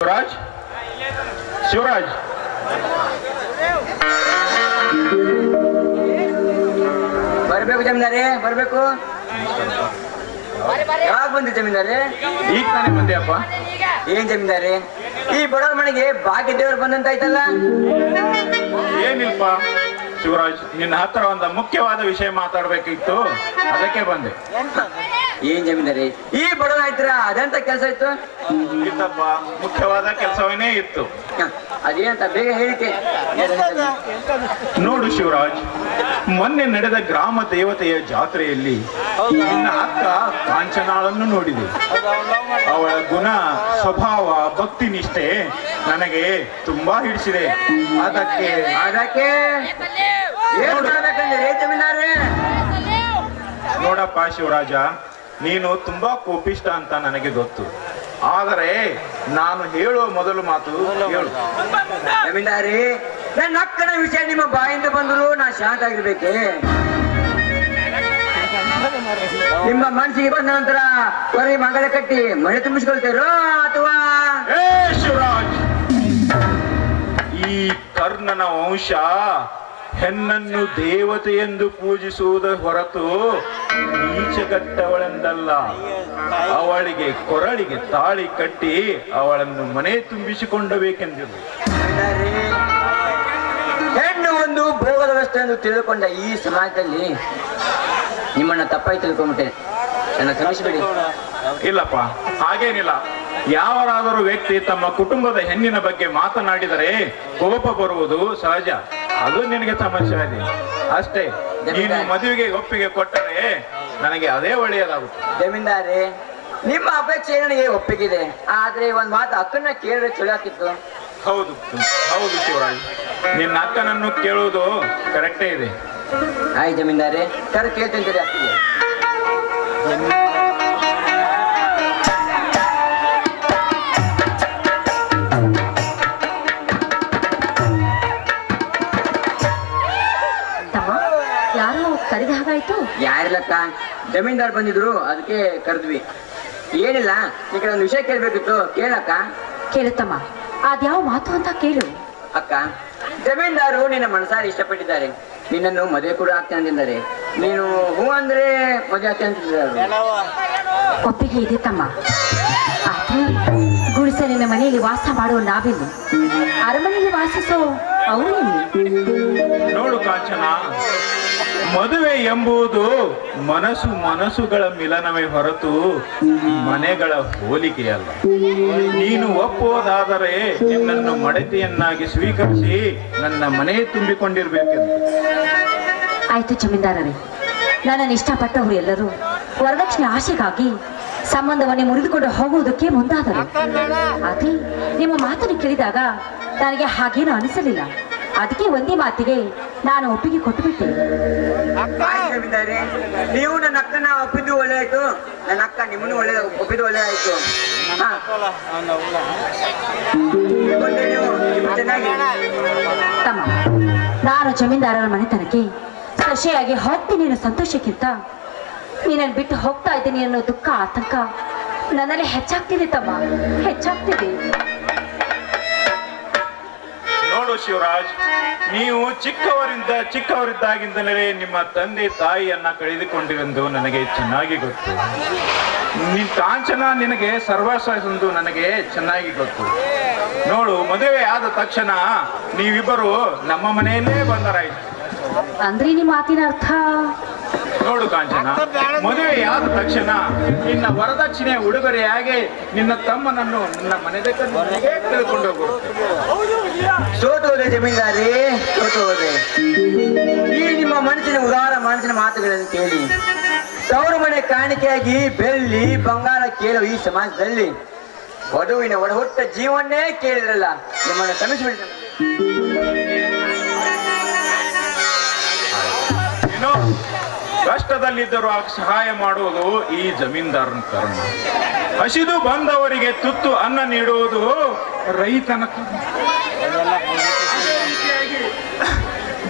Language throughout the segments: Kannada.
ಶಿವರಾಜ್ ಶಿವರಾಜ್ ಬರ್ಬೇಕು ಜಮೀನ್ದಾರೆ, ಬರ್ಬೇಕು. ಯಾವಾಗ ಬಂದಿ ಜಮೀನ್ದಾರೆ? ಈಗ ತಾನೇ ಬಂದೆಯಪ್ಪ. ಏನ್ ಜಮೀನ್ದಾರೆ, ಈ ಬಡವರ ಮನೆಗೆ ಭಾಗ್ಯ ದೇವರು ಬಂದಂತಾಯ್ತಲ್ಲ? ಏನಿಲ್ಪ ಶಿವರಾಜ್, ನಿನ್ನ ಹತ್ರ ಒಂದು ಮುಖ್ಯವಾದ ವಿಷಯ ಮಾತಾಡ್ಬೇಕಿತ್ತು, ಅದಕ್ಕೆ ಬಂದೆ. ಏನ್ ಜಮೀನ್ದಾರೆ, ಈ ಬಡವನ ಆಯ್ತರ ಅದಂತ ಕೆಲಸ ಇತ್ತು? ಇತ್ತಪ್ಪ, ಮುಖ್ಯವಾದ ಕೆಲಸವೇನೇ ಇತ್ತು. ಅದೇನಂತ ಬೇಗ ಹೇಳಿಕೆ. ನೋಡು ಶಿವರಾಜ್, ಮೊನ್ನೆ ನಡೆದ ಗ್ರಾಮ ದೇವತೆಯ ಜಾತ್ರೆಯಲ್ಲಿ ನಿನ್ನ ಅಕ್ಕ ಕಾಂಚನಾಳನ್ನು ನೋಡಿದೆ. ಅವಳ ಗುಣ, ಸ್ವಭಾವ, ಭಕ್ತಿ ನಿಷ್ಠೆ ನನಗೆ ತುಂಬಾ ಹಿಡಿಸಿದೆ. ಅದಕ್ಕೆ ಏನ್ ಮಾಡ್ಬೇಕಂದ್ರೆ ಜಮೀನ್ದಾರೆ? ನೋಡಪ್ಪ ಶಿವರಾಜ, ನೀನು ತುಂಬಾ ಕೋಪಿಷ್ಟ ಅಂತ ನನಗೆ ಗೊತ್ತು. ಆದರೆ ನಾನು ಹೇಳುವ ಮೊದಲು ಮಾತು ಹೇಳು. ಜಮೀನ್ದಾರಿ, ನನ್ನ ಅಕ್ಕನ ವಿಷಯ ನಿಮ್ಮ ಬಾಯಿಂದ ಬಂದ್ರು ನಾ ಶಾಂತ ಆಗಿರ್ಬೇಕೆ? ನಿಮ್ಮ ಮನಸ್ಸಿಗೆ ಬಂದ ನಂತರ ಹೊರಗೆ ಮಗಳ ಕಟ್ಟಿ ಮನೆ ತುಂಬಿಸ್ಕೊಳ್ತೀರೋ ಅಥವಾ? ಏ ಶಿವರಾಜ್, ಈ ಕರ್ಣನ ವಂಶ ಹೆಣ್ಣನ್ನು ದೇವತೆ ಎಂದು ಪೂಜಿಸುವುದ ಹೊರತು ನೀಚಗಟ್ಟವಳೆಂದಲ್ಲ. ಅವಳಿಗೆ ಕೊರಳಿಗೆ ತಾಳಿ ಕಟ್ಟಿ ಅವಳನ್ನು ಮನೆ ತುಂಬಿಸಿಕೊಂಡಬೇಕೆಂದಿರು. ಹೆಣ್ಣು ಒಂದು ಭೋಗದ ವ್ಯವಸ್ಥೆ ಎಂದು ತಿಳಿದುಕೊಂಡ ಈ ಸಮಾಜದಲ್ಲಿ ನಿಮ್ಮನ್ನ ತಪ್ಪಾಗಿ ತಿಳ್ಕೊಂಬಿಟ್ಟೆ, ನನ್ನ ಕ್ಷಮಿಸಬೇಡಿ. ಇಲ್ಲಪ್ಪ, ಹಾಗೇನಿಲ್ಲ. ಯಾವರಾದರೂ ವ್ಯಕ್ತಿ ತಮ್ಮ ಕುಟುಂಬದ ಹೆಣ್ಣಿನ ಬಗ್ಗೆ ಮಾತನಾಡಿದರೆ ಕೋಪ ಬರುವುದು ಸಹಜ. ಅದು ನಿನಗೆ ಸಮಸ್ಯೆ ಇದೆ ಅಷ್ಟೇ. ನೀನು ಮದುವೆಗೆ ಒಪ್ಪಿಗೆ ಕೊಟ್ಟರೆ ನನಗೆ ಅದೇ ಒಳ್ಳೆಯದಾಗುತ್ತೆ. ಜಮೀನ್ದಾರೆ, ನಿಮ್ಮ ಅಪೇಕ್ಷೆ ನನಗೆ ಒಪ್ಪಿಗಿದೆ. ಆದ್ರೆ ಒಂದ್ ಮಾತು ಅಕ್ಕನ ಕೇಳಿದ್ರೆ ಚಲೋ ಆಗ್ತಿತ್ತು. ಹೌದು ಹೌದು ಶಿವರಾಜ್, ನಿನ್ನ ಅಕ್ಕನನ್ನು ಕೇಳುವುದು ಕರೆಕ್ಟೇ ಇದೆ. ಆಯ್ ಜಮೀನ್ದಾರೆ, ಕರೆ ಕೇಳ್ತೀನಿ ಅಕ್ಕಿಗೆ. ಕರೆದ ಹಾಗಾಯ್ತು. ಯಾರಿಲ್ಲಕ್ಕ, ಜಮೀನ್ದಾರ್ ಬಂದಿದ್ರು, ಅದಕ್ಕೆ ಕರೆದ್ವಿ. ಏನಿಲ್ಲ, ಈ ಕಡೆ ಒಂದು ವಿಷಯ ಕೇಳ್ಬೇಕಿತ್ತು, ಕೇಳಕ್ಕ. ಕೇಳುತ್ತಮ್ಮ, ಅದ್ಯಾವ ಮಾತು ಅಂತ ಕೇಳು. ಅಕ್ಕ, ಜಮೀನ್ದಾರು ನಿನ್ನ ಮನಸಾರಿ ಇಷ್ಟಪಟ್ಟಿದ್ದಾರೆ. ನಿನ್ನನ್ನು ಮದುವೆ ಕೂಡ ಆಗ್ತೇನೆ ಅಂದಿದ್ದಾರೆ. ನೀನು ಹೂ ಅಂದ್ರೆ ಮದುವೆ ಆಗ್ತೇನೆ ಅಂತಿದ್ದಾರೆ. ಒಪ್ಪಿಗೆ ಇದೆ ತಮ್ಮ. ಆದ್ರೆ ಗುಡಿಸಲಿನ ಮನೆಯಲ್ಲಿ ವಾಸ ಮಾಡುವ ನಾವಿಲ್ಲಿ, ಅರಮನೆಯಲ್ಲಿ ವಾಸಿಸೋ ಅವರೇನು? ನೋಡು ಕಾಂಚನ, ಮದುವೆ ಎಂಬುದು ಮನಸ್ಸುಗಳ ಮಿಲನವೇ ಹೊರತು ಮನೆಗಳ ಹೋಲಿಕೆಯಲ್ಲ. ನೀನು ಒಪ್ಪುವುದಾದರೆ ನಿನ್ನನ್ನು ಮಡತಿಯನ್ನಾಗಿ ಸ್ವೀಕರಿಸಿ ನನ್ನ ಮನೆ ತುಂಬಿಕೊಂಡಿರ್ಬೇಕೆಂದು. ಆಯ್ತು ಜಮೀನ್ದಾರರೇ, ನನ್ನನ್ನು ಇಷ್ಟಪಟ್ಟವರು ಎಲ್ಲರೂ ವರದಕ್ಷಿಣೆ ಆಶೆಗಾಗಿ ಸಂಬಂಧವನ್ನೇ ಮುರಿದುಕೊಂಡು ಹೋಗುವುದಕ್ಕೆ ಮುಂದಾದರು. ಅದೇ ನಿಮ್ಮ ಮಾತನ್ನು ಕೇಳಿದಾಗ ನನಗೆ ಹಾಗೇನು ಅನಿಸಲಿಲ್ಲ. ಅದಕ್ಕೆ ಒಂದೇ ಮಾತಿಗೆ ನಾನು ಒಪ್ಪಿಗೆ ಕೊಟ್ಟುಬಿಟ್ಟೆ. ನೀವು ನನ್ನ ಅಕ್ಕನ ಒಪ್ಪಿದ್ದು ಒಳ್ಳೆ ಆಯ್ತು, ನನ್ನ ಅಕ್ಕ ನಿಮ್ಮನ್ನು ಒಳ್ಳೆ ಒಪ್ಪಿದ್ದು ಒಳ್ಳೆ ಆಯ್ತು. ತಮ್ಮ, ನಾನು ಜಮೀನ್ದಾರರ ಮನೆತನಕ್ಕೆ ಸೊಸೆಯಾಗಿ ಹೋಗ್ತೀನಿ ಅನ್ನೋ ಸಂತೋಷಕ್ಕಿಂತ ನೀನನ್ನು ಬಿಟ್ಟು ಹೋಗ್ತಾ ಇದ್ದೀನಿ ಅನ್ನೋ ದುಃಖ, ಆತಂಕ ನನ್ನಲ್ಲಿ ಹೆಚ್ಚಾಗ್ತಿದೆ ತಮ್ಮ, ಹೆಚ್ಚಾಗ್ತಿದೆ. ನೋಡು ಶಿವರಾಜ್, ನೀವು ಚಿಕ್ಕವರಿದ್ದಾಗಿಂದಲೇ ನಿಮ್ಮ ತಂದೆ ತಾಯಿಯನ್ನ ಕಳೆದುಕೊಂಡಿರೆಂದು ನನಗೆ ಚೆನ್ನಾಗಿ ಗೊತ್ತು. ಕಾಂಚನ ನಿನಗೆ ಸರ್ವಸ್ವ ಎಂದು ನನಗೆ ಚೆನ್ನಾಗಿ ಗೊತ್ತು. ನೋಡು, ಮದುವೆ ಆದ ತಕ್ಷಣ ನೀವಿಬ್ಬರು ನಮ್ಮ ಮನೆಯಲ್ಲೇ ಬಂದರಾಯ್ತು. ಅಂದ್ರೆ ನಿಮ್ಮ ಮಾತಿನ ಅರ್ಥ? ನೋಡು ಕಾಂಚನ, ಮದುವೆಯಾದ ತಕ್ಷಣ ನಿನ್ನ ವರದಕ್ಷಿಣೆ ಉಡುಗೊರೆಯಾಗಿ ನಿನ್ನ ತಮ್ಮನನ್ನು ನನ್ನ ಮನೆಗೆ ತೆಗೆದುಕೊಂಡು ಹೋಗುತ್ತೆ. ಸೋತು ಹೋದೆ ಜಮೀನ್ದಾರಿ, ಸೋತು ಹೋದೆ. ಈ ನಿಮ್ಮ ಮನಸ್ಸಿನ ಉದಾರ ಮನಸ್ಸಿನ ಮಾತುಗಳನ್ನು ಕೇಳಿ ತವರು ಮನೆ ಕಾಣಿಕೆಯಾಗಿ ಬೆಳ್ಳಿ ಬಂಗಾರ ಕೇಳುವ ಈ ಸಮಾಜದಲ್ಲಿ ವಧುವಿನ ಒಡಹುಟ್ಟ ಜೀವನ್ನೇ ಕೇಳಿದ್ರಲ್ಲ, ನಿಮ್ಮನ್ನು ಕ್ಷಮಿಸಿಬಿಡಿ. ಏನೋ ಕಷ್ಟದಲ್ಲಿದ್ದರೂ ಸಹಾಯ ಮಾಡುವುದು ಈ ಜಮೀನ್ದಾರನ ಕರ್ಮ. ಹಸಿದು ಬಂದವರಿಗೆ ತುತ್ತು ಅನ್ನ ನೀಡುವುದು ರೈತನ ಕರ್ಮ.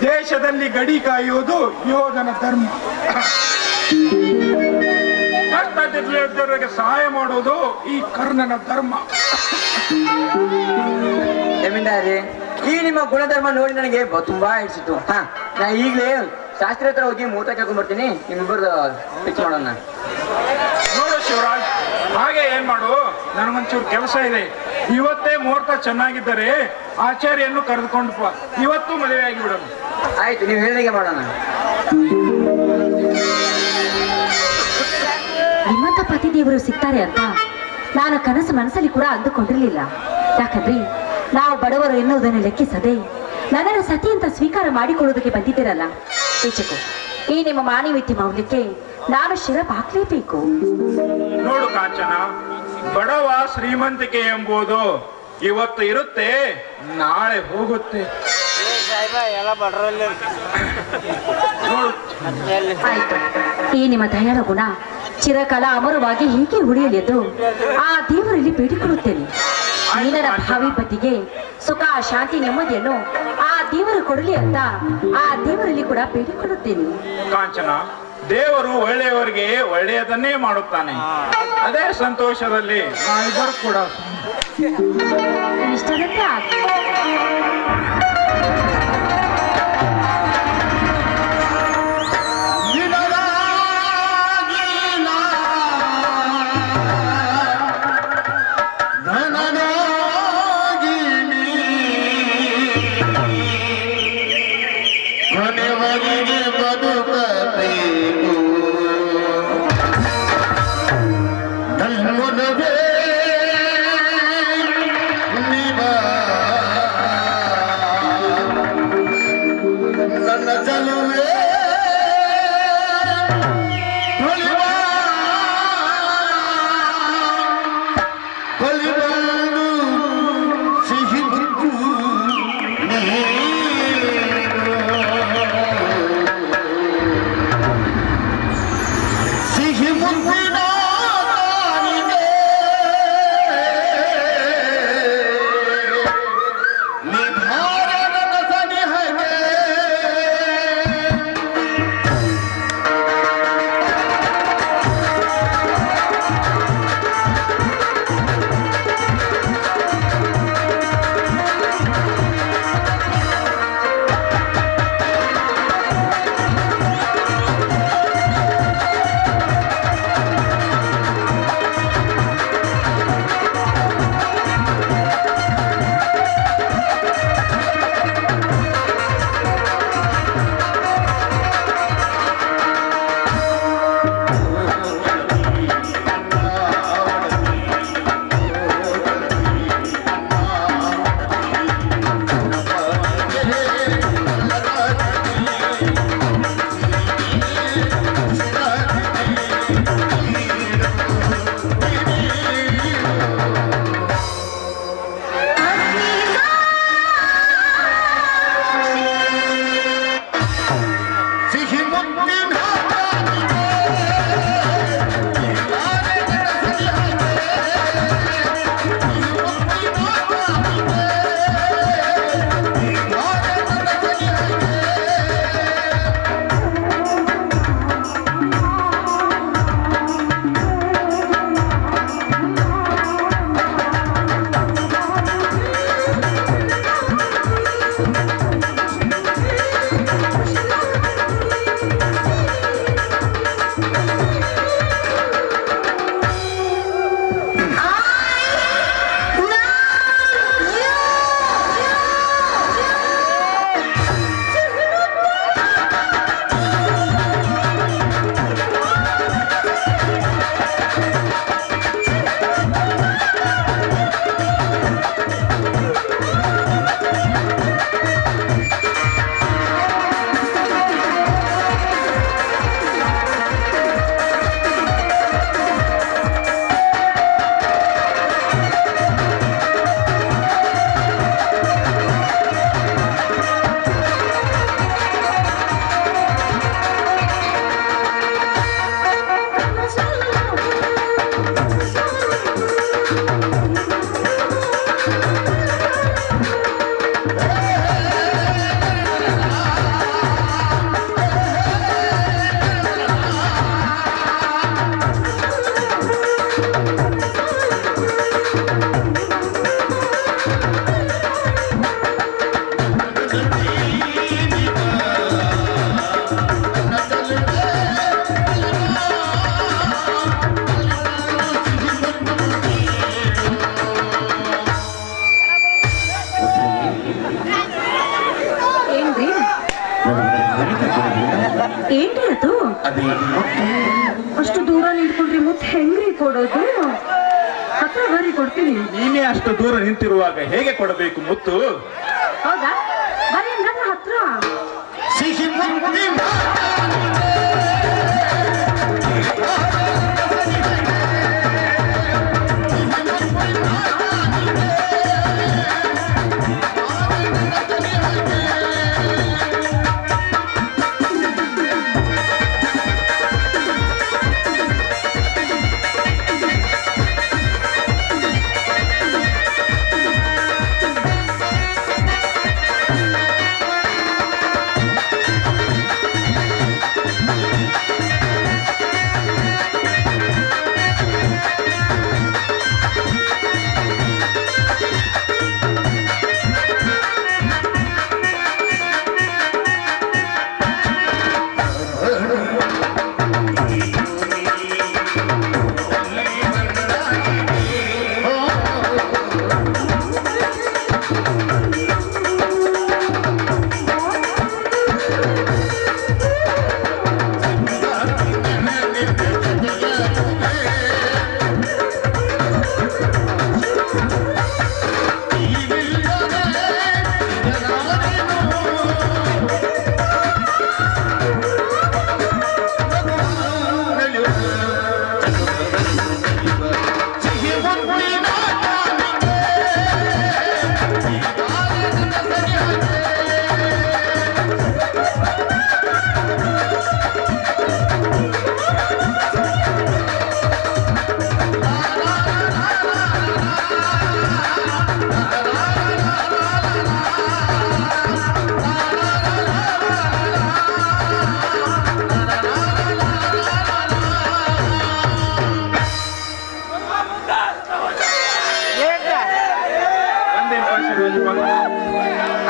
ದೇಶದಲ್ಲಿ ಗಡಿ ಕಾಯುವುದು ಯೋಧನ ಧರ್ಮ. ಕಷ್ಟದಲ್ಲಿದ್ದವರಿಗೆ ಸಹಾಯ ಮಾಡುವುದು ಈ ಕರ್ಣನ ಧರ್ಮ. ಜಮೀನ್ದಾರಿ, ಈ ನಿಮ್ಮ ಗುಣಧರ್ಮ ನೋಡಿ ನನಗೆ ತುಂಬಾ ಹಿಡಿಸಿತ್ತು. ಹಾ, ನಾ ಈಗಲೇ ಶಾಸ್ತ್ರಿ ಹತ್ರ ಹೋಗಿ ಮುಹೂರ್ತ ಕೇಳ್ಕೊಂಡ್ ಬರ್ತೀನಿ. ನಿಮ್ಮಿಬ್ಬರದು ಫಿಕ್ಸ್ ಮಾಡೋಣ. ನೋಡು ಶಿವರಾಜ್, ಹಾಗೆ ಏನ್ ಮಾಡು, ನನಗೊಂಚೂರು ಕೆಲಸ ಇದೆ. ಇವತ್ತೇ ಮುಹೂರ್ತ ಚೆನ್ನಾಗಿದ್ದರೆ ಆಚಾರ್ಯನ್ನು ಕರೆದುಕೊಂಡು ಇವತ್ತು ಮದುವೆ ಆಗಿಬಿಡೋಣ. ಆಯ್ತು, ನೀವು ಹೇಳಿದಾಗೆ ಮಾಡೋಣ. ನಿಮ್ಮಂತ ಪತಿ ದೇವರು ಸಿಗ್ತಾರೆ ಅಂತ ನಾನು ಕನಸು ಮನಸ್ಸಲ್ಲಿ ಕೂಡ ಅಂದುಕೊಂಡಿರ್ಲಿಲ್ಲ. ಯಾಕಂದ್ರೆ ನಾವು ಬಡವರು ಎನ್ನುವುದನ್ನು ಲೆಕ್ಕಿಸದೆ ನನ್ನನ್ನು ಸತಿ ಅಂತ ಸ್ವೀಕಾರ ಮಾಡಿಕೊಳ್ಳುವುದಕ್ಕೆ ಬಂದಿದ್ದೀರಲ್ಲ, ಈಚೆಕು ಈ ನಿಮ್ಮ ಮಾನವೀಯತೆ ಮೌಲ್ಯಕ್ಕೆ ನಾನು ಶಿರಪ್ ಹಾಕ್ಲೇಬೇಕು. ನೋಡು ಕಾಂಚನ, ಬಡವ ಶ್ರೀಮಂತಿಕೆ ಎಂಬುದು ಇವತ್ತು ಇರುತ್ತೆ, ನಾಳೆ ಹೋಗುತ್ತೆ. ನೋಡು, ಆಯ್ತು, ಈ ನಿಮ್ಮ ದಯಾಳ ಗುಣ ಚಿರಕಾಲ ಅಮರವಾಗಿ ಹೀಗೆ ಉಳಿಯಲೆಂದು ಆ ದೇವರಲ್ಲಿ ಬೇಡಿಕೊಳ್ಳುತ್ತೇನೆ. ಈ ನನ್ನ ಭಾವಿ ಪತಿಗೆ ಸುಖ, ಶಾಂತಿ, ನೆಮ್ಮದಿಯನ್ನು ಆ ದೇವರು ಕೊಡಲಿ ಅಂತ ಆ ದೇವರಲ್ಲಿ ಕೂಡ ಬೇಡಿಕೊಳ್ಳುತ್ತೇನೆ. ಕಾಂಚನ, ದೇವರು ಒಳ್ಳೆಯವರಿಗೆ ಒಳ್ಳೆಯದನ್ನೇ ಮಾಡುತ್ತಾನೆ. ಅದೇ ಸಂತೋಷದಲ್ಲಿ ನಾವಿಬ್ಬರು ಕೂಡ ಇಷ್ಟದಂತೆ ಆಗ್ಲಿ. ಅದೇ ಅಷ್ಟು ದೂರ ನಿಂತ್ಕೊಂಡ್ರಿ ಮುತ್ತು ಹೆಂಗ್ರಿ ಕೊಡೋದು? ಹತ್ರ ಬರಿ ಕೊಡ್ತೀನಿ. ನೀನೇ ಅಷ್ಟು ದೂರ ನಿಂತಿರುವಾಗ ಹೇಗೆ ಕೊಡಬೇಕು ಮುತ್ತು? ಹೌದಾ? ಬರೀ ನನ್ನ ಹತ್ರ.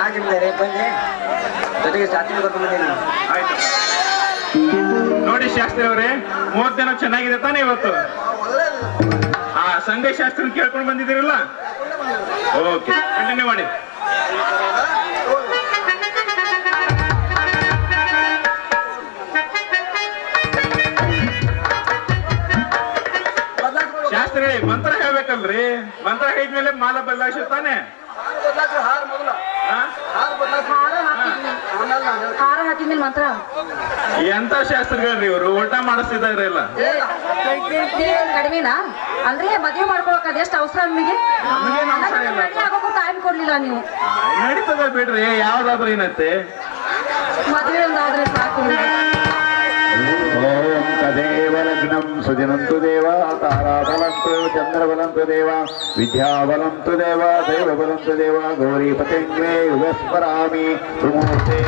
ಆಗಿದ್ದಾರೆ ಬಂದೆ, ಜೊತೆಗೆ ಸಾಥಿ ಬರ್ಕೊಂಡಿದ್ದೇನೆ. ಆಯ್ತು ನೋಡಿ ಶಾಸ್ತ್ರಿ ಅವರೇ, 30 ಜನ ಚೆನ್ನಾಗಿದೆ ತಾನೇ ಇವತ್ತು? ಆ ಸಂಘ ಶಾಸ್ತ್ರ ಕೇಳ್ಕೊಂಡು ಬಂದಿದ್ದೀರಲ್ಲ? ಓಕೆ, ಕಂಟಿನ್ಯೂ ಮಾಡಿ. ಶಾಸ್ತ್ರಿ ಮಂತ್ರ ಹೇಳ್ಬೇಕಲ್ರಿ? ಮಂತ್ರ ಹೇಳಿದ್ಮೇಲೆ ಮಾಲ ಬದಲಾಯಿಸುತ್ತಾನೆ. ಹಾರ ಹಾಕಿದ್ಮೇಲೆ ಮಾತ್ರ ಎಂತ ಶಾಸ್ತ್ರಗಳ್ರಿ ಇವರು? ಉಲ್ಟಾ ಮಾಡಿಸ್ತಿದಾರಲ್ಲ. ಕಡಿಮೆನಾ? ಅಂದ್ರೆ ಮದುವೆ ಮಾಡ್ಕೊಳಕ್ ಅದೆಷ್ಟು ಅವಸರ ನಿಮಗೆ? ಆಗೋಕ್ಕೂ ಟೈಮ್ ಕೊಡ್ಲಿಲ್ಲ ನೀವು. ನಡೀತದ ಬಿಡ್ರಿ, ಯಾವ್ದಾದ್ರು ಏನತ್ತೆ. ಮದುವೆ ಒಂದಾದ್ರೆ ಸಾಕು. ಓಂ ತದೇವ ಲಗ್ನಂ ಸುದಿನಂತು ದೇವ ತಾರಾಬಲಂತು ಚಂದ್ರಬಲಂತು ದೇವ ವಿದ್ಯಾಬಲಂತು ದೇವ ದೈವಬಲಂತು ದೇವ ಗೌರೀಪತಿಂಗ್ವೇ ಯುಗಸ್ಮರಾಮಿ ಸುಮೂರ್ತೆ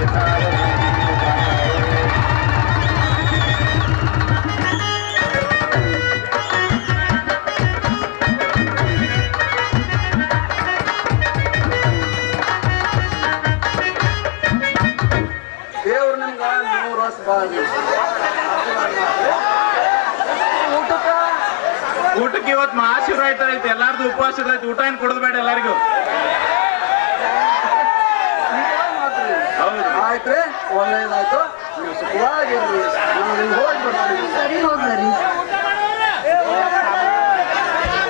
ದೇವ್ರು ನಿಮ್ಗೆ 3 ವರ್ಷ ಬಾಳ್ರಿ. ಊಟಕ್ಕೆ ಇವತ್ತು ಮಹಾಶಿವರಾತ್ರಿ ಐತಿ, ಎಲ್ಲಾರ್ದು ಉಪವಾಸ ಇರ್ತೈತಿ. ಊಟ ಏನ್ ಕೊಡೋದು ಬೇಡ ಎಲ್ಲರಿಗೂ. ಹೌದು, ಆಯ್ತ್ರಿ, ಒಳ್ಳೇದಾಯ್ತು. ನೀವು ಸುಖವಾಗಿರ್ರಿ. ನಾವು ನಿಮ್ಗೆ ಹೋಗಿ ಬರ್ತೀವಿ. ಸರಿ ಹೋಗ್ರಿ.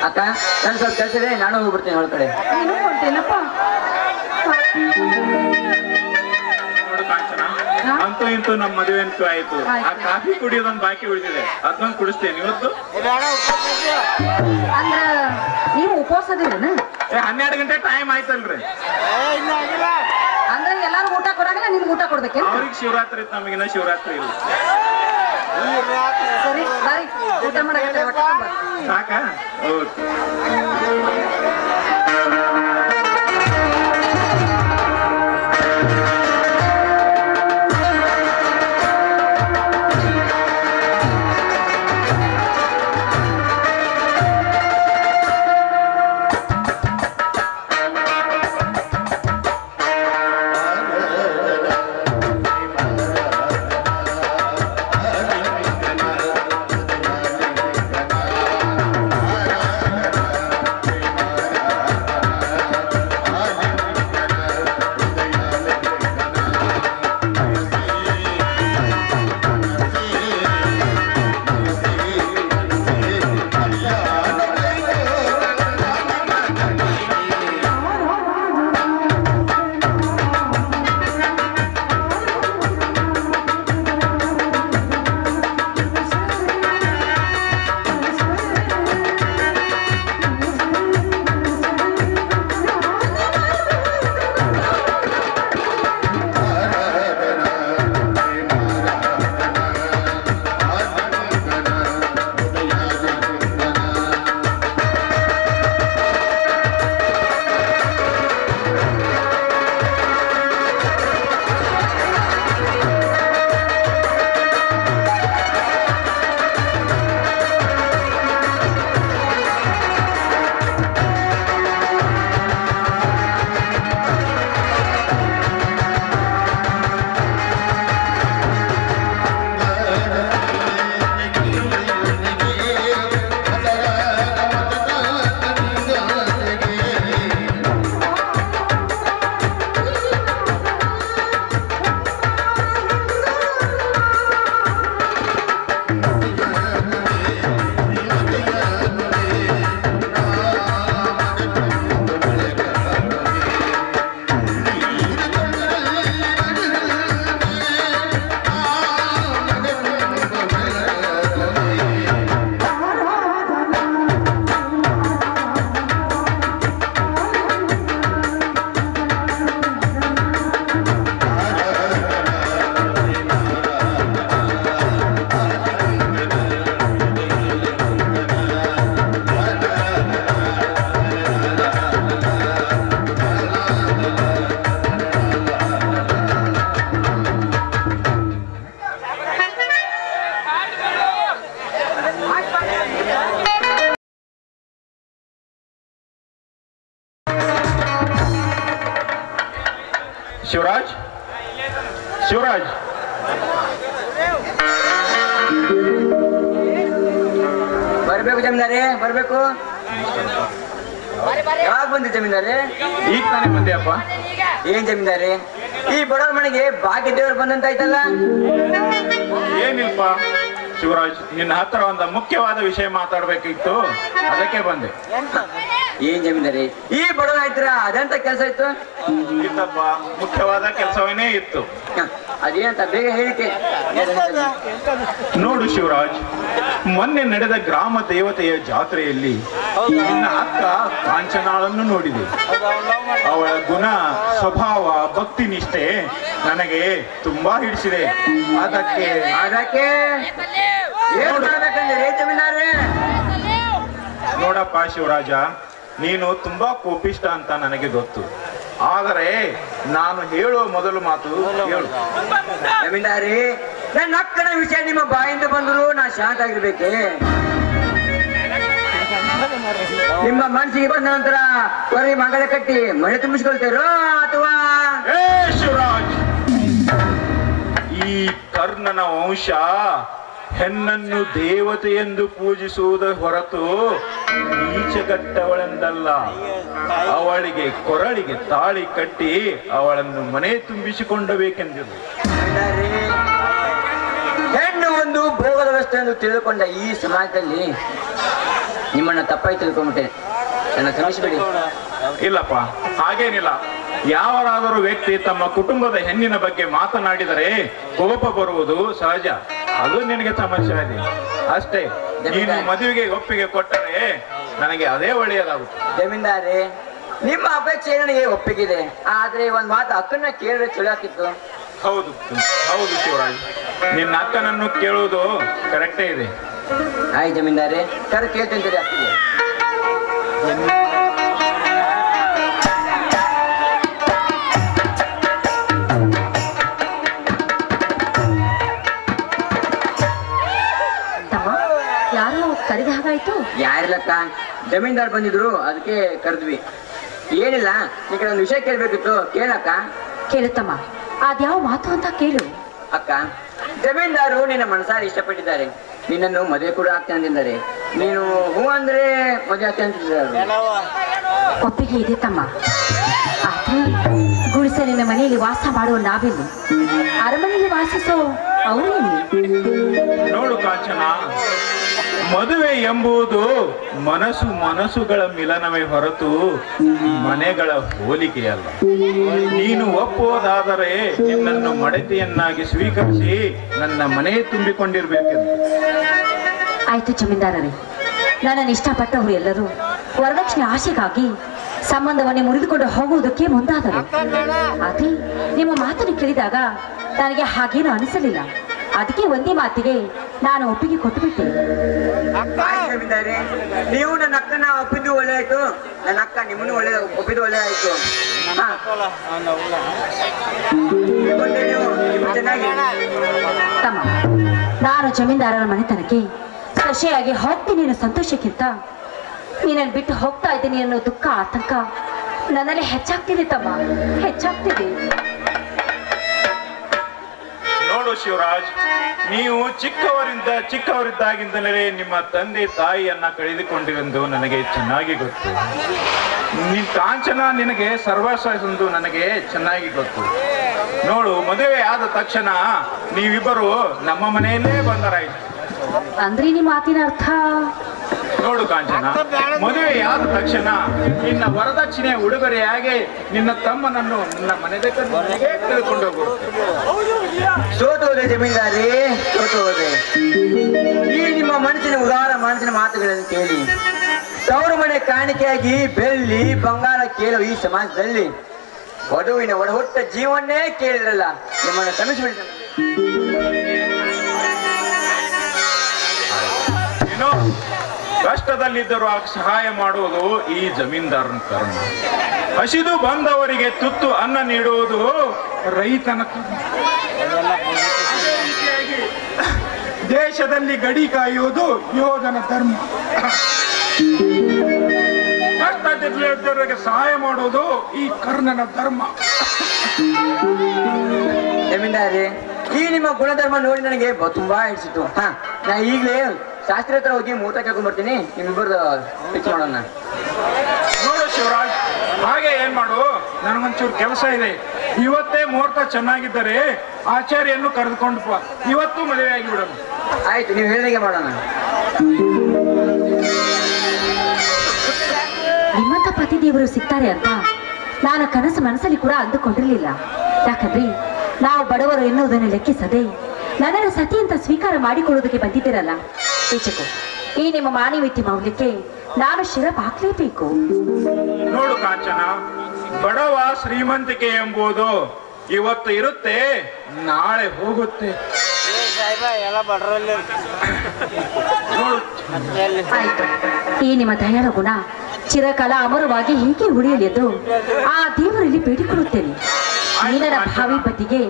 ಅಕ್ಕ, ನನ್ ಸ್ವಲ್ಪ ಕೆಲಸ ಇದೆ, ನಾನು ಹೋಗ್ಬಿಡ್ತೀನಿ ಒಳಗಡೆ. ನೀನು ಹೊಂಟೇನಪ್ಪ? ನೋಡು ಕಾಂಚನ, ಅಂತೂ ಇಂತೂ ನಮ್ಮ ಮದುವೆ ಅಂತೂ ಆಯ್ತು. ಆ ಕಾಫಿ ಕುಡಿಯೋದೊಂದು ಬಾಕಿ ಉಳಿದಿದೆ, ಅದನ್ನೊಂದು ಕುಡಿಸ್ತೇನೆ ಇವತ್ತು. ಅಂದ್ರ ನೀವು ಉಪವಾಸದಿರೇನ? 12 ಗಂಟೆ ಟೈಮ್ ಆಯ್ತಲ್ರಿ. ಅಂದ್ರೆ ಎಲ್ಲಾರು ಊಟ ಕೊಡಾಗಲ್ಲ, ನಿಮ್ಗೆ ಊಟ ಕೊಡ್ಬೇಕೇನು? ಅವ್ರಿಗೆ ಶಿವರಾತ್ರಿ ಇತ್ತು, ನಮಗಿನ್ನ ಶಿವರಾತ್ರಿ ಇಲ್ಲ. ಸರಿ ಬಾರಿ, ಊಟ ಮಾಡಕ್ಕೆ ಸಾಕಾ? ಓಕೆ. ಶಿವರಾಜ್ ಶಿವರಾಜ್ ಬರ್ಬೇಕು ಜಮೀನ್ದಾರೆ, ಬರ್ಬೇಕು. ಯಾವಾಗ ಬಂದಿ ಜಮೀನ್ದಾರೆ? ಈಗ ತಾನೇ ಬಂದೆಯಪ್ಪ. ಏನ್ ಜಮೀನ್ದಾರೆ, ಈ ಬಡವರ ಮನೆಗೆ ಭಾಗ್ಯ ದೇವರು ಬಂದಂತಾಯ್ತಲ್ಲ? ಏನಿಲ್ಪ ಶಿವರಾಜ್, ನಿನ್ನ ಹತ್ರ ಒಂದು ಮುಖ್ಯವಾದ ವಿಷಯ ಮಾತಾಡ್ಬೇಕಿತ್ತು, ಅದಕ್ಕೆ ಬಂದೆ. ಏನ್ ಜಮೀನ್ದಾರೆ, ಈ ಬಡವರ ಆಯ್ತರ ಅದಂತ ಕೆಲಸ ಇತ್ತು? ಇತ್ತಪ್ಪ, ಮುಖ್ಯವಾದ ಕೆಲಸವೇನೇ ಇತ್ತು. ಅದೇನಂತ ಬೇಗ ಹೇಳಿಕೆ. ನೋಡು ಶಿವರಾಜ್, ಮೊನ್ನೆ ನಡೆದ ಗ್ರಾಮ ದೇವತೆಯ ಜಾತ್ರೆಯಲ್ಲಿ ನಿನ್ನ ಅಕ್ಕ ಕಾಂಚನಾಳನ್ನು ನೋಡಿದೆ. ಅವಳ ಗುಣ, ಸ್ವಭಾವ, ಭಕ್ತಿ ನಿಷ್ಠೆ ನನಗೆ ತುಂಬಾ ಹಿಡಿಸಿದೆ. ಅದಕ್ಕೆ ಏನ್ ಮಾಡ್ಬೇಕಂದ್ರೆ ಜಮೀನ್ದಾರೆ? ನೋಡಪ್ಪ ಶಿವರಾಜ, ನೀನು ತುಂಬಾ ಕೋಪಿಷ್ಟ ಅಂತ ನನಗೆ ಗೊತ್ತು. ಆದರೆ ನಾನು ಹೇಳುವ ಮೊದಲು ಮಾತು ಹೇಳು. ಜಮೀನ್ದಾರಿ, ನನ್ನ ಅಕ್ಕನ ವಿಷಯ ನಿಮ್ಮ ಬಾಯಿಂದ ಬಂದ್ರು ನಾ ಶಾಂತ ಆಗಿರ್ಬೇಕೆ? ನಿಮ್ಮ ಮನಸ್ಸಿಗೆ ಬಂದ ನಂತರ ಕೊರಿ ಮಗಳ ಕಟ್ಟಿ ಮನೆ ತುಂಬಿಸ್ಕೊಳ್ತೀರೋ ಅಥವಾ? ಏ ಶಿವರಾಜ್, ಈ ಕರ್ಣನ ವಂಶ ಹೆಣ್ಣನ್ನು ದೇವತೆ ಎಂದು ಪೂಜಿಸುವುದರ ಹೊರತು ನೀಚಗಟ್ಟವಳೆಂದಲ್ಲ. ಅವಳಿಗೆ ಕೊರಳಿಗೆ ತಾಳಿ ಕಟ್ಟಿ ಅವಳನ್ನು ಮನೆ ತುಂಬಿಸಿಕೊಂಡಬೇಕೆಂದಿರು. ಹೆಣ್ಣು ಒಂದು ಭೋಗದ ವ್ಯವಸ್ಥೆ ಎಂದು ತಿಳಿದುಕೊಂಡ ಈ ಸಮಾಜದಲ್ಲಿ ನಿಮ್ಮನ್ನ ತಪ್ಪಾಗಿ ತಿಳ್ಕೊಂಡ್ಬಿಟ್ಟೆ. ನನ್ನ ಕ್ಷಮಿಸಬೇಡಿ. ಇಲ್ಲಪ್ಪ, ಹಾಗೇನಿಲ್ಲ. ಯಾವರಾದರೂ ವ್ಯಕ್ತಿ ತಮ್ಮ ಕುಟುಂಬದ ಹೆಣ್ಣಿನ ಬಗ್ಗೆ ಮಾತನಾಡಿದರೆ ಕೋಪ ಬರುವುದು ಸಹಜ. ಅದು ನಿನಗೆ ಸಮಸ್ಯೆ ಇದೆ ಅಷ್ಟೇ. ನೀನು ಮದುವೆಗೆ ಒಪ್ಪಿಗೆ ಕೊಟ್ಟರೆ ನನಗೆ ಅದೇ ಒಳ್ಳೆಯದಾಗುತ್ತೆ. ಜಮೀನ್ದಾರೆ, ನಿಮ್ಮ ಅಪೇಕ್ಷೆ ನನಗೆ ಒಪ್ಪಿಗಿದೆ. ಆದ್ರೆ ಒಂದ್ ಮಾತು ಅಕ್ಕನ್ನ ಕೇಳಿದ್ರೆ ಚಲೋ ಆಗ್ತಿತ್ತು. ಹೌದು ಹೌದು ಶಿವರಾಜ್, ನಿನ್ನ ಅಕ್ಕನನ್ನು ಕೇಳುವುದು ಕರೆಕ್ಟೇ ಇದೆ. ಆಯ್ ಜಮೀನ್ದಾರೆ, ಕೇಳ್ತೀನಿ ಅಕ್ಕಿಗೆ. ಯಾರು ಕರೆದ ಹಾಗಾಯ್ತು? ಯಾರಿಲ್ಲಕ್ಕ, ಜಮೀನ್ದಾರ್ ಬಂದಿದ್ರು, ಅದಕ್ಕೆ ಕರೆದ್ವಿ. ಏನಿಲ್ಲ, ಈ ಕಡೆ ಒಂದು ವಿಷಯ ಕೇಳ್ಬೇಕಿತ್ತು, ಕೇಳಕ್ಕ. ಕೇಳುತ್ತಮ್ಮ, ಅದ್ಯಾವ ಮಾತು ಅಂತ ಕೇಳು. ಅಕ್ಕ, ಜಮೀನ್ದಾರು ನಿನ್ನ ಮನಸಾರಿ ಇಷ್ಟಪಟ್ಟಿದ್ದಾರೆ. ನಿನ್ನನ್ನು ಮದುವೆ ಕೂಡ ಆಗ್ತೇನೆ ಅಂದಿದ್ದಾರೆ. ನೀನು ಹೂ ಅಂದ್ರೆ ಮದುವೆ ಆಗ್ತೇನೆ ಅಂತಿದ್ದಾರೆ. ಒಪ್ಪಿಗೆ ಇದೆ ತಮ್ಮ. ಆದ್ರೆ ಗುಡಿಸಲಿನ ಮನೆಯಲ್ಲಿ ವಾಸ ಮಾಡುವ ನಾವಿಲ್ಲಿ, ಅರಮನೆಯಲ್ಲಿ ವಾಸಿಸೋ ಅವರು ಇಲ್ಲಿ. ನೋಡು ಕಾಂಚನ, ಮದುವೆ ಎಂಬುದು ಮನಸ್ಸುಗಳ ಮಿಲನವೇ ಹೊರತು ಮನೆಗಳ ಹೋಲಿಕೆಯಲ್ಲ. ನೀನು ಒಪ್ಪುವುದಾದರೆ ನಿನ್ನನ್ನು ಮಡತಿಯನ್ನಾಗಿ ಸ್ವೀಕರಿಸಿ ನನ್ನ ಮನೆ ತುಂಬಿಕೊಂಡಿರ್ಬೇಕೆಂದು. ಆಯ್ತು ಜಮೀನ್ದಾರರೇ, ನನ್ನನ್ನು ಇಷ್ಟಪಟ್ಟವರು ಎಲ್ಲರೂ ವರದಕ್ಷಿಣೆ ಆಶೆಗಾಗಿ ಸಂಬಂಧವನ್ನೇ ಮುರಿದುಕೊಂಡು ಹೋಗುವುದಕ್ಕೆ ಮುಂದಾದರು. ಅದೇ ನಿಮ್ಮ ಮಾತನ್ನು ಕೇಳಿದಾಗ ನನಗೆ ಹಾಗೇನು ಅನಿಸಲಿಲ್ಲ. ಅದಕ್ಕೆ ಒಂದೇ ಮಾತಿಗೆ ನಾನು ಒಪ್ಪಿಗೆ ಕೊಟ್ಟುಬಿಟ್ಟೆ. ಜಮೀನ್ದಾರೆ, ನೀವು ನನ್ನ ಅಕ್ಕನ ಒಪ್ಪಿದ್ದು ಒಳ್ಳೆ ಆಯ್ತು, ನನ್ನ ಅಕ್ಕ ನಿಮ್ಮನ್ನು ಒಪ್ಪಿದ್ದು ಒಳ್ಳೆ ಆಯ್ತು. ಚೆನ್ನಾಗಿ ತಮ್ಮ, ನಾನು ಜಮೀನ್ದಾರರ ಮನೆತನಕ್ಕೆ ಸೊಸೆಯಾಗಿ ಹೋಗ್ತೀನಿ ಅನ್ನೋ ಸಂತೋಷಕ್ಕಿಂತ ನೀನನ್ನು ಬಿಟ್ಟು ಹೋಗ್ತಾ ಇದ್ದೀನಿ ಅನ್ನೋ ದುಃಖ, ಆತಂಕ ನನ್ನಲ್ಲಿ ಹೆಚ್ಚಾಗ್ತಿದೆ ತಮ್ಮ, ಹೆಚ್ಚಾಗ್ತಿದೆ. ನೋಡು ಶಿವರಾಜ್, ನೀವು ಚಿಕ್ಕವರಿದ್ದಾಗಿಂದಲೇ ನಿಮ್ಮ ತಂದೆ ತಾಯಿಯನ್ನ ಕಳೆದುಕೊಂಡಿರೆಂದು ನನಗೆ ಚೆನ್ನಾಗಿ ಗೊತ್ತು. ಕಾಂಚನ ನಿನಗೆ ಸರ್ವಸ್ವ ಎಂದು ನನಗೆ ಚೆನ್ನಾಗಿ ಗೊತ್ತು. ನೋಡು, ಮದುವೆ ಆದ ತಕ್ಷಣ ನೀವಿಬ್ಬರು ನಮ್ಮ ಮನೆಯಲ್ಲೇ ಬಂದರಾಯ್ತು. ಅಂದ್ರೆ ನಿಮ್ಮ ಮಾತಿನ ಅರ್ಥ? ನೋಡು ಕಾಂಚನ, ಮದುವೆಯಾದ ತಕ್ಷಣ ನಿನ್ನ ವರದಕ್ಷಿಣೆ ಉಡುಗೊರೆಯಾಗಿ ನಿನ್ನ ತಮ್ಮನನ್ನು ನನ್ನ ಮನೆಗೆ ತೆಗೆದುಕೊಂಡು ಹೋಗುವುದು. ಸೋತು ಹೋದೆ ಜಮೀನ್ದಾರಿ, ಸೋತು ಹೋದೆ. ಈ ನಿಮ್ಮ ಉದಾರ ಮನಸ್ಸಿನ ಮಾತುಗಳನ್ನು ಕೇಳಿ ತವರು ಮನೆ ಕಾಣಿಕೆಯಾಗಿ ಬೆಳ್ಳಿ ಬಂಗಾರ ಕೇಳುವ ಈ ಸಮಾಜದಲ್ಲಿ ವಧುವಿನ ಒಡಹುಟ್ಟ ಜೀವನ್ನೇ ಕೇಳಿದ್ರಲ್ಲ, ನಿಮ್ಮನ್ನು ಕ್ಷಮಿಸಿಬಿಡಿ. ಏನೋ ಕಷ್ಟದಲ್ಲಿದ್ದರೂ ಸಹಾಯ ಮಾಡುವುದು ಈ ಜಮೀನ್ದಾರನ ಕರ್ಮ. ಹಸಿದು ಬಂದವರಿಗೆ ತುತ್ತು ಅನ್ನ ನೀಡುವುದು ರೈತನ ಕರ್ಮ. ದೇಶದಲ್ಲಿ ಗಡಿ ಕಾಯುವುದು ಯೋಧನ ಧರ್ಮ. ಕಷ್ಟದ ಇಲ್ಲದವರಿಗೆ ಸಹಾಯ ಮಾಡುವುದು ಈ ಕರ್ಣನ ಧರ್ಮ. ಜಮೀನ್ದಾರಿ, ಈ ನಿಮ್ಮ ಗುಣಧರ್ಮ ನೋಡಿ ನನಗೆ ತುಂಬಾ ಹಿಡಿಸಿತು. ನಾ ಈಗಲೇ ಶಾಸ್ತ್ರಿ ಹತ್ರ ಹೋಗಿ ಮೂತ ಕೇಳ್ಕೊಂಡ್ ಬರ್ತೀನಿ. ನಿಮ್ಮಿಬ್ಬರದು ಫಿಕ್ಸ್ ಮಾಡೋಣ. ನೋಡು ಶಿವರಾಜ್, ಹಾಗೆ ಏನ್ ಮಾಡು, ನನಗೊಂಚೂರು ಕೆಲಸ ಇದೆ. ಇವತ್ತೇ ಮುಹೂರ್ತ ಚೆನ್ನಾಗಿದ್ದರೆ ಆಚಾರ್ಯನ್ನು ಕರೆದುಕೊಂಡು ಇವತ್ತು ಮದುವೆ ಆಗಿಬಿಡೋಣ. ಆಯ್ತು, ನೀವು ಹೇಳಿದಾಗೆ ಮಾಡೋಣ. ನಿಮ್ಮಂತ ಪತಿದೇವರು ಸಿಗ್ತಾರೆ ಅಂತ ನಾನು ಕನಸು ಮನಸ್ಸಲ್ಲಿ ಕೂಡ ಅಂದುಕೊಂಡಿರ್ಲಿಲ್ಲ. ಯಾಕಂದ್ರೆ ನಾವು ಬಡವರು ಎನ್ನುವುದನ್ನು ಲೆಕ್ಕಿಸದೆ ನನ್ನನ್ನು ಸತಿ ಅಂತ ಸ್ವೀಕಾರ ಮಾಡಿಕೊಳ್ಳುವುದಕ್ಕೆ ಬಂದಿದ್ದೀರಲ್ಲ, ಈಚೆಕು ಈ ನಿಮ್ಮ ಮಾನವೀಯತೆ ಮೌಲ್ಯಕ್ಕೆ ನಾನು ಶಿರಪ್ ಹಾಕ್ಲೇಬೇಕು. ನೋಡು ಕಾಂಚನ, ಬಡವ ಶ್ರೀಮಂತಿಕೆ ಎಂಬುದು ಇವತ್ತು ಇರುತ್ತೆ, ನಾಳೆ ಹೋಗುತ್ತೆ. ಆಯ್ತು, ಈ ನಿಮ್ಮ ದಯಾಳ ಗುಣ ಚಿರಕಾಲ ಅಮರವಾಗಿ ಹೀಗೆ ಉಳಿಯಲೆಂದು ಆ ದೇವರಲ್ಲಿ ಬೇಡಿಕೊಳ್ಳುತ್ತೇನೆ. ನಿನ್ನ ಭಾವಿ ಪತಿಗೆ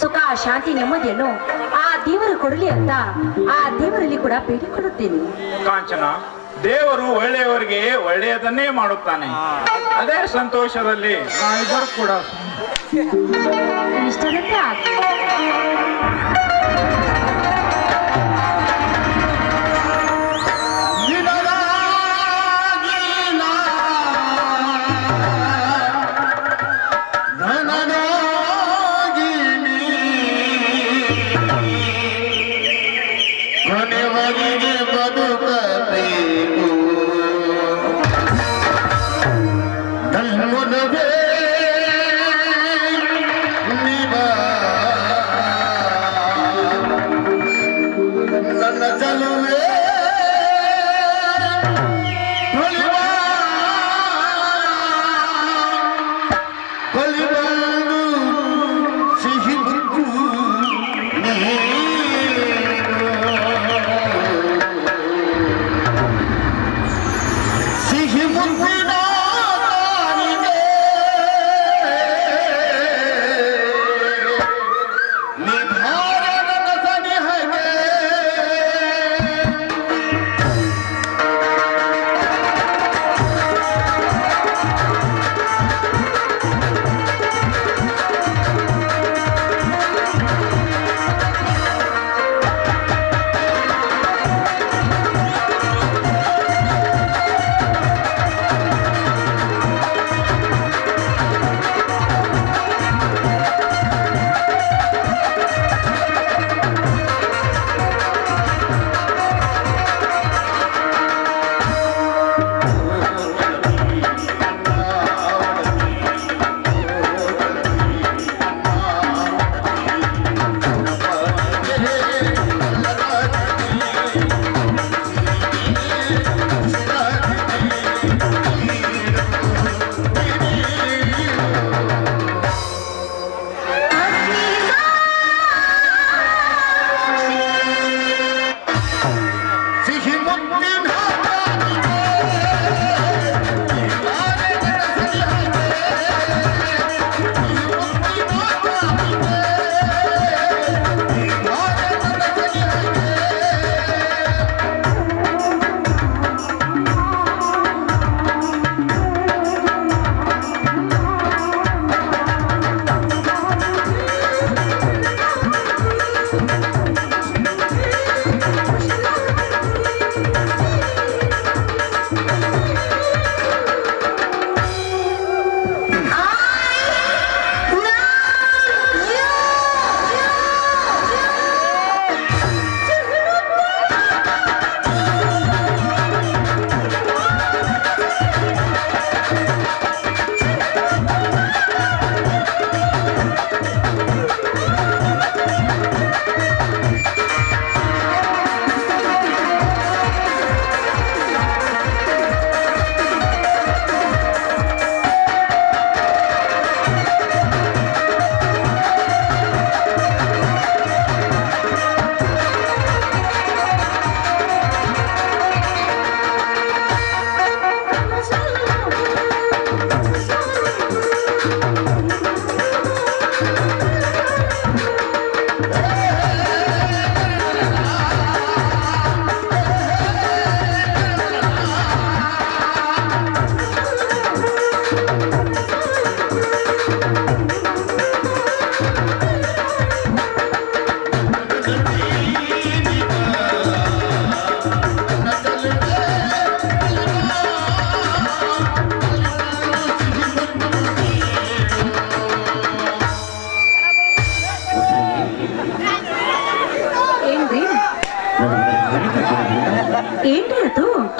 ಸುಖ ಶಾಂತಿ ನೆಮ್ಮದಿಯನ್ನು ಆ ದೇವರು ಕೊಡಲಿ ಅಂತ ಆ ದೇವರಲ್ಲಿ ಕೂಡ ಬೇಡಿಕೊಳ್ಳುತ್ತೇನೆ. ಕಾಂಚನ, ದೇವರು ಒಳ್ಳೆಯವರಿಗೆ ಒಳ್ಳೆಯದನ್ನೇ ಮಾಡುತ್ತಾನೆ. ಅದೇ ಸಂತೋಷದಲ್ಲಿ ನಾವಿಬ್ಬರು ಕೂಡ ಇಷ್ಟದಂತೆ ಆಗ್ಲಿ.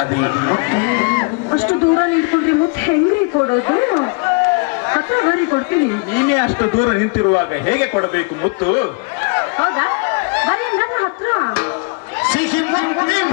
ಅದೇ ಮುತ್ತು. ಅಷ್ಟು ದೂರ ನಿಂತ್ಕೊಂಡ್ರಿ ಮುತ್ತು ಹೆಂಗ್ರಿ ಕೊಡೋದು? ಹತ್ರ ಬರಿ ಕೊಡ್ತೀನಿ. ನೀನೇ ಅಷ್ಟು ದೂರ ನಿಂತಿರುವಾಗ ಹೇಗೆ ಕೊಡಬೇಕು ಮುತ್ತು? ಹೌದಾ? ಬರೀ ನನ್ನ ಹತ್ರ. ಸಿಹಿ ಮುತ್ತಿನ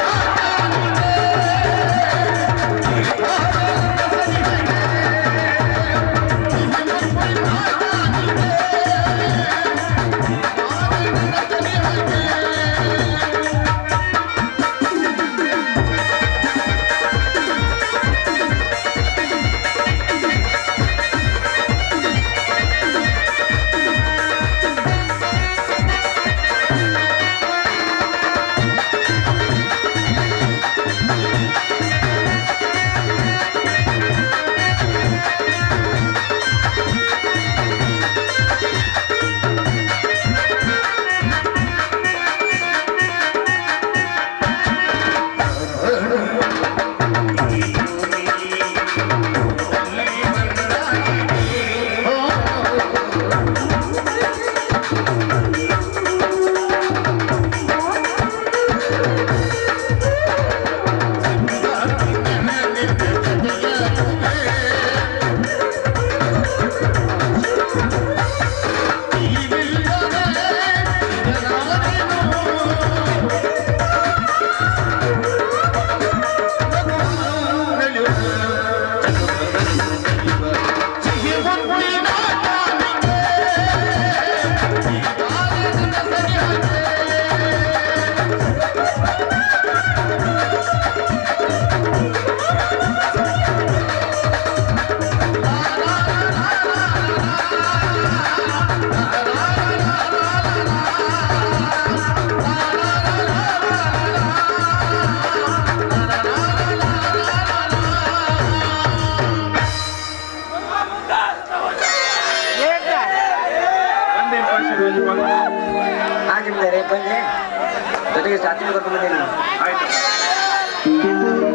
ಜೊತೆಗೆ ಸಾಥಿ ಕರ್ಕೊಂಡು ಬಂದೇನೆ. ಆಯ್ತು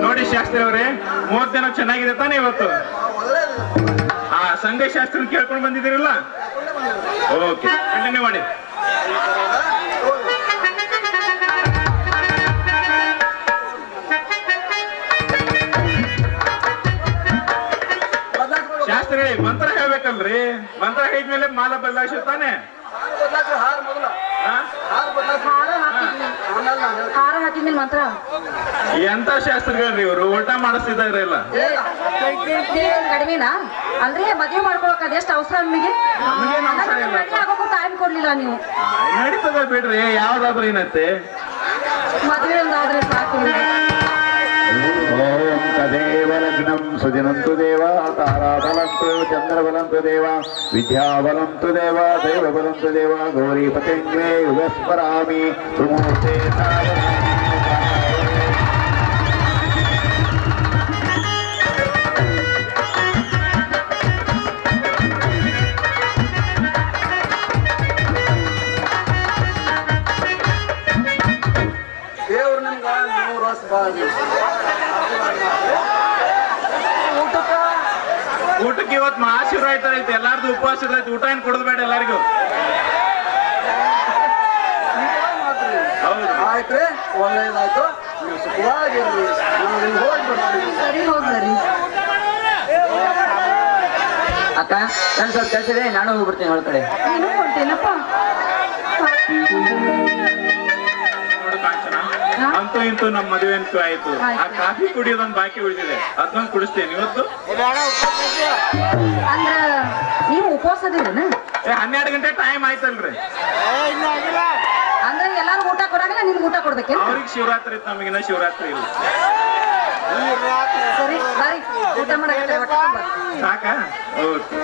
ನೋಡಿ ಶಾಸ್ತ್ರಿ ಅವರೇ, 30 ದಿನ ಚೆನ್ನಾಗಿದೆ ತಾನೇ ಇವತ್ತು? ಆ ಸಂಘ ಶಾಸ್ತ್ರ ಕೇಳ್ಕೊಂಡು ಬಂದಿದ್ದೀರಲ್ಲ? ಓಕೆ, ಕಂಟಿನ್ಯೂ ಮಾಡಿ. ಶಾಸ್ತ್ರಿ ಮಂತ್ರ ಹೇಳ್ಬೇಕಲ್ರಿ? ಮಂತ್ರ ಹೇಳಿದ್ಮೇಲೆ ಮಾಲ ಬದಲಾಯಿಸುತ್ತಾನೆ. ಹಾರ ಹಾಕಿದ್ಮೇಲೆ ಮಾತ್ರ ಎಂತ ಶಾಸ್ತ್ರಗಳ್ರಿ ಇವರು? ಉಲ್ಟಾ ಮಾಡಿಸ್ತಿದ್ದಾರಲ್ಲ. ಕಡಿಮೆನಾ ಅಂದ್ರೆ ಮದುವೆ ಮಾಡ್ಕೊಳಕ್ ಅದೆಷ್ಟು ಅವಸರ ನಿಮಗೆ? ಟೈಮ್ ಕೊಡ್ಲಿಲ್ಲ ನೀವು. ನಡೀತದ ಬಿಡ್ರಿ, ಯಾವ್ದಾದ್ರು ಏನತ್ತೆ? ಮದುವೆ ಒಂದಾದ್ರೆ ಸಾಕು. ಓಂ ತದೇವ ಲಗ್ನಂ ಸುಜನಂತು ದೇವ ತಾರಾಬಲಂತು ಚಂದ್ರಬಲಂತು ದೇವ ವಿದ್ಯಾಬಲಂತು ದೇವ ದೈವಬಲಂತು ದೇವ ಗೌರೀಪತಿಂಗ್ರೇ ಯುಗಸ್ಮರಾಮಿ ಸುಮೂರ್ತೆ ದೇವ್ರು ನಮ್ಗೆ 3 ವರ್ಷ ಊಟಕ್ಕೆ ಇವತ್ತು ಮಹಾಶಿವರಾತ್ರಿ ಐತೆ, ಎಲ್ಲಾರ್ದು ಉಪವಾಸ ಇರ್ತೈತಿ. ಊಟ ಏನ್ ಕೊಡೋದು ಬೇಡ ಎಲ್ಲರಿಗೂ. ಹೌದು, ಆಯ್ತ್ರಿ, ಒಳ್ಳೇದಾಯ್ತು. ನೀವು ಸುಖವಾಗಿರ್ರಿ. ನಾವು ಇಲ್ಲಿ ಹೋಗಿ ಬರ್ತೀವಿ. ಸರಿ ಹೋಗ್ರಿ ಅಕ್ಕ, ನನ್ ಸ್ವಲ್ಪ ಕೆಲಸ ಇದೆ, ನಾನು ಹೋಗ್ಬಿಡ್ತೀನಿ ಹೊರಗಡೆ. ನೀನು ಹೊಂಟೇನಪ್ಪ? ನೋಡು ಕಾಂಚನ, ಅಂತೂ ಇಂತೂ ನಮ್ಮ ಮದುವೆ ಅಂತೂ ಆಯ್ತು. ಆ ಕಾಫಿ ಕುಡಿಯೋದೊಂದು ಬಾಕಿ ಉಳಿದಿದೆ, ಅದನ್ನೊಂದು ಕುಡಿಸ್ತೇನೆ ಇವತ್ತು. ಅಂದ್ರ ನೀವು ಉಪವಾಸದಿರನ? 12 ಗಂಟೆ ಟೈಮ್ ಆಯ್ತಲ್ರಿ? ಅಂದ್ರೆ ಎಲ್ಲಾರು ಊಟ ಕೊಡಂಗಿಲ್ಲ, ನಿಮ್ಗೆ ಊಟ ಕೊಡ್ಬೇಕೆ? ಅವ್ರಿಗೆ ಶಿವರಾತ್ರಿ ಇತ್ತು, ನಮಗಿನ್ನ ಶಿವರಾತ್ರಿ ಇಲ್ಲ. ಸರಿ ಬಾರಿ, ಊಟ ಮಾಡಕ್ಕೆ ಸಾಕ? ಓಕೆ.